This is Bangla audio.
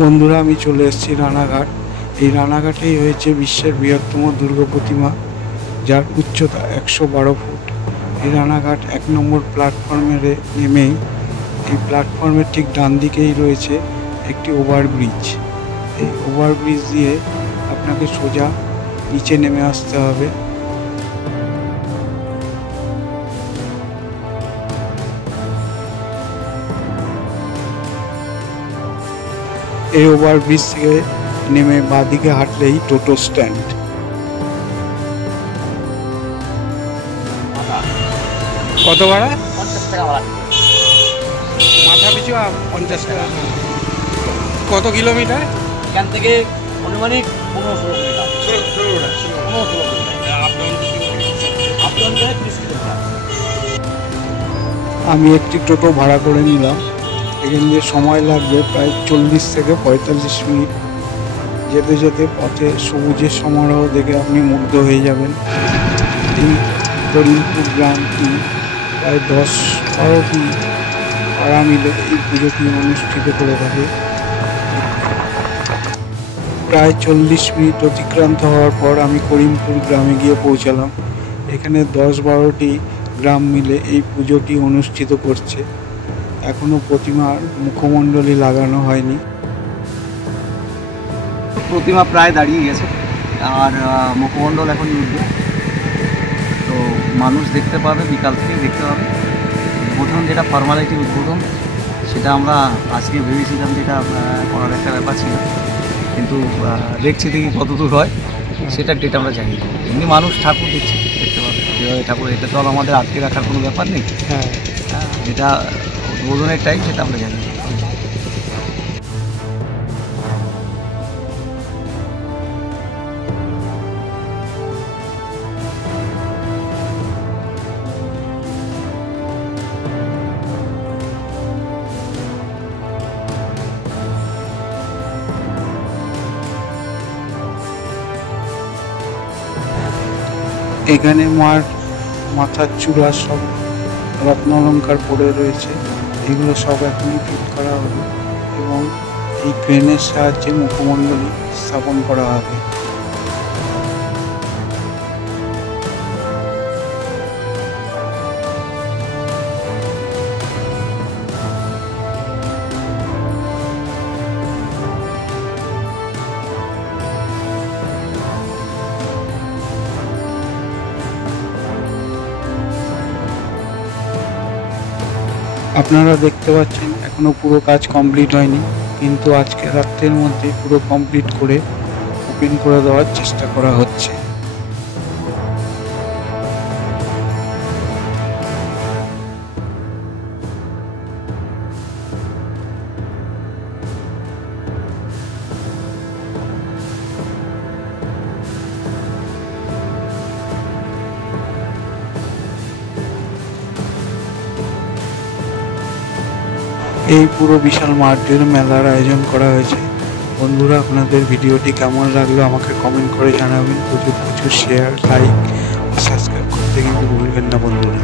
বন্ধুরা, আমি চলে এসেছি রানাঘাট। এই রানাঘাটেই হয়েছে বিশ্বের বৃহত্তম দুর্গা প্রতিমা, যার উচ্চতা 112 ফুট। এই রানাঘাট 1 নম্বর প্ল্যাটফর্মে নেমেই এই প্ল্যাটফর্মের ঠিক ডান দিকেই রয়েছে একটি ওভারব্রিজ। এই ওভারব্রিজ দিয়ে আপনাকে সোজা নিচে নেমে আসতে হবে। এই ওভারব্রিজ থেকে নেমে বাঁদিকে হাঁটলেই টোটো স্ট্যান্ড। কত ভাড়া? 50 টাকা ভাড়া, মাথা পিছু 50 টাকা। কত কিলোমিটার? এখান থেকে অনুমানিক 15-16 কিলোমিটার। 15-16 কিলোমিটার। 30 কিলোমিটার। আমি একটি টোটো ভাড়া করে নিলাম। এখান দিয়ে সময় লাগবে প্রায় 40 থেকে 45 মিনিট। যেতে যেতে পথে সবুজের সমারোহ দেখে আপনি মুগ্ধ হয়ে যাবেন। এই করিমপুর গ্রামটি প্রায় 10-12টি পাড়া মিলে এই পুজোটি অনুষ্ঠিত করে থাকে। প্রায় 40 মিনিট অতিক্রান্ত হওয়ার পর আমি করিমপুর গ্রামে গিয়ে পৌঁছালাম। এখানে 10-12টি গ্রাম মিলে এই পুজোটি অনুষ্ঠিত করছে। এখনো প্রতিমার মুখমণ্ডলী লাগানো হয়নি। প্রতিমা প্রায় দাঁড়িয়ে গেছে, আর মুখমণ্ডল এখন উঠবে। তো মানুষ দেখতে পাবে, বিকাল থেকেই দেখতে পাবে। উদ্বোধন যেটা ফর্মালিটি উদ্বোধন, সেটা আমরা আজকে ভেবেছিলাম যেটা করার একটা ব্যাপার ছিল, কিন্তু দেখছি দেখি কত দূর হয় সেটা ডেট আমরা জানি। এমনি মানুষ ঠাকুর দেখতে পাবে, যেভাবে ঠাকুর, এটা তো আর আমাদের আটকে রাখার কোনো ব্যাপার নেই। হ্যাঁ, যেটা উদ্বোধনের টাইম সেটা আমরা জানি। এখানে মার মাথার চূড়া সব রত্ন অলঙ্কার পড়ে রয়েছে। এগুলো সব এখনই ফিট করা হবে এবং এই ক্রেনের সাহায্যে মুখমণ্ডলী স্থাপন করা হবে। আপনারা দেখতে পাচ্ছেন এখনো পুরো কাজ কমপ্লিট হয়নি, কিন্তু আজকে রাত্রের মধ্যে পুরো কমপ্লিট করে ওপেন করে দেওয়ার চেষ্টা করা হচ্ছে। এই পুরো বিশাল মাঠের মেলার আয়োজন করা হয়েছে। বন্ধুরা, আপনাদের ভিডিওটি কেমন লাগলো আমাকে কমেন্ট করে জানাবেন। প্রচুর শেয়ার, লাইক, সাবস্ক্রাইব করতে কিন্তু ভুলবেন না বন্ধুরা।